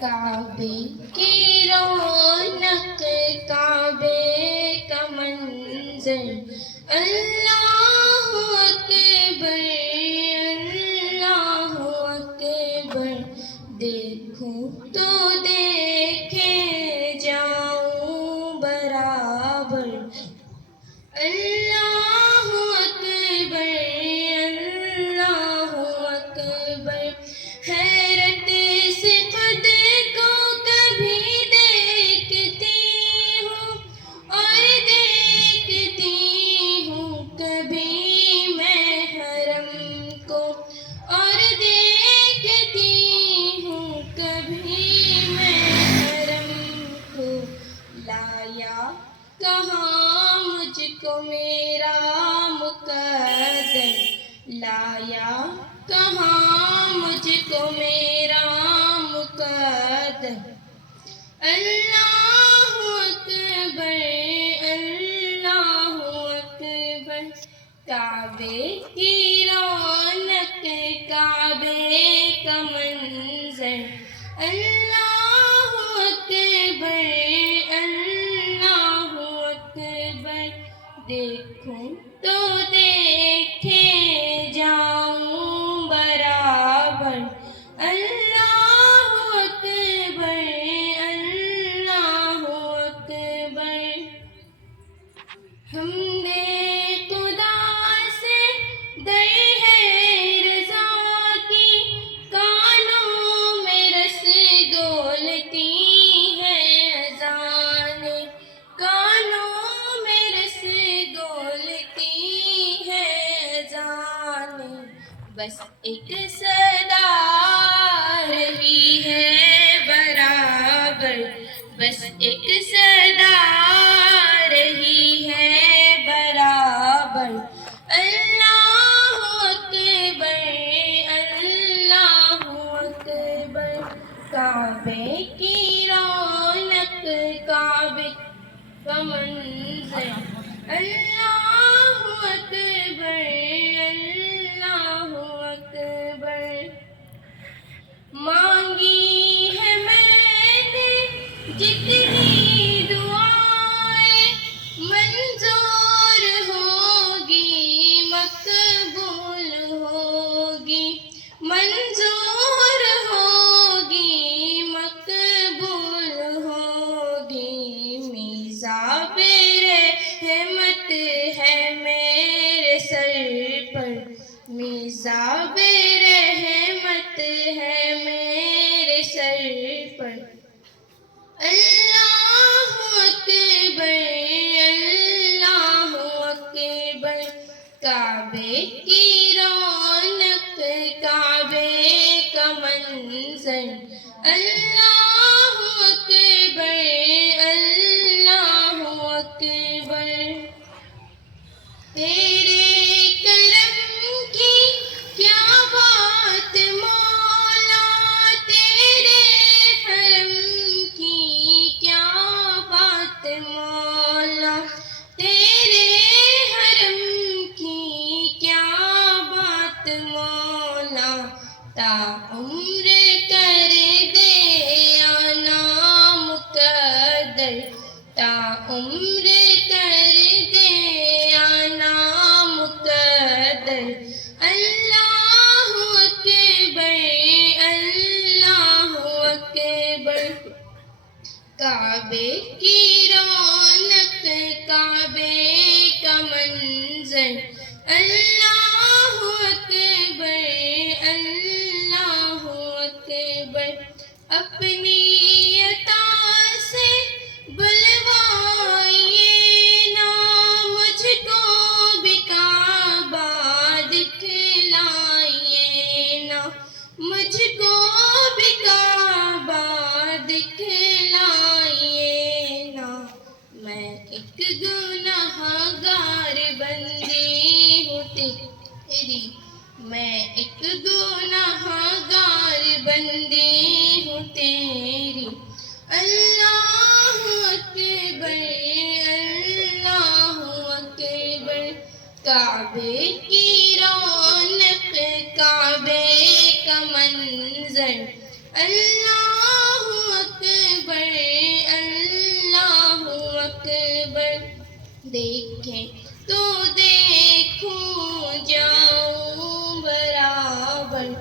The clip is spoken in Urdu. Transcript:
کعبے کی رونق کعبے کا منظر اللہ اکبر اللہ اکبر دیکھوں تو دیکھے جاؤں برابر اللہ اکبر اللہ اکبر حیرت سے خود کو کبھی دیکھتی ہوں اور دیکھتی ہوں کبھی میں حرم کو اور دیکھتی ہوں کبھی میں حرم کو لایا کہاں مجھ کو میرا مقدر لایا کہاں مجھ کو میرا مقدر اللہ اکبر اللہ اکبر کعبے کی رونق کعبے کا منظر اللہ اکبر اللہ اکبر دیکھوں تو دیکھے جاؤں برابر اللہ اکبر اللہ اکبر ہم نے خدا سے در ہے رضا کی کانوں میں رس گولتی ہے اذان کانوں میں رس گولتی ہے اذان بس ایک صدا رہی ہے برابر بس ایک صدا رہی ہے برابر اللہ اکبر اللہ اکبر کعبے کی رونق کعبے کا منظر اللہ اکبر اللہ اکبر مانگی ہے میں نے جتنی دعائیں منظور ہوگی مقبول ہوگی منظور ہوگی مقبول ہوگی میزاب رحمت ہے میرے سر پر میزاب رحمت ہے میرے سر پر اللہ اکبر اللہ اکبر کعبے کی رونق کعبے کا منظر اللہ اکبر اللہ اکبر تیرے کرم کی کیا بات مولا تیرے حرم کی کیا بات مولا تیرے حرم کی کیا بات مولا تا عمر کر دے آنا مقدر تا عمر کر دے آنا مقدر اللہ اکبر اللہ اکبر کعبے کی رونق کعبے کا منظر اللہ اکبر اللہ اکبر اپنی عطا سے بلوائیے نا مجھ کو بھی کعبہ دکھلائیے نا مجھ کو بھی کعبہ دکھلائیے نا میں ایک گنہگار بندی ہوں کعبے کی رونق کعبے کا منظر اللہ اکبر اللہ اکبر دیکھیں تو دیکھوں جاؤں برابر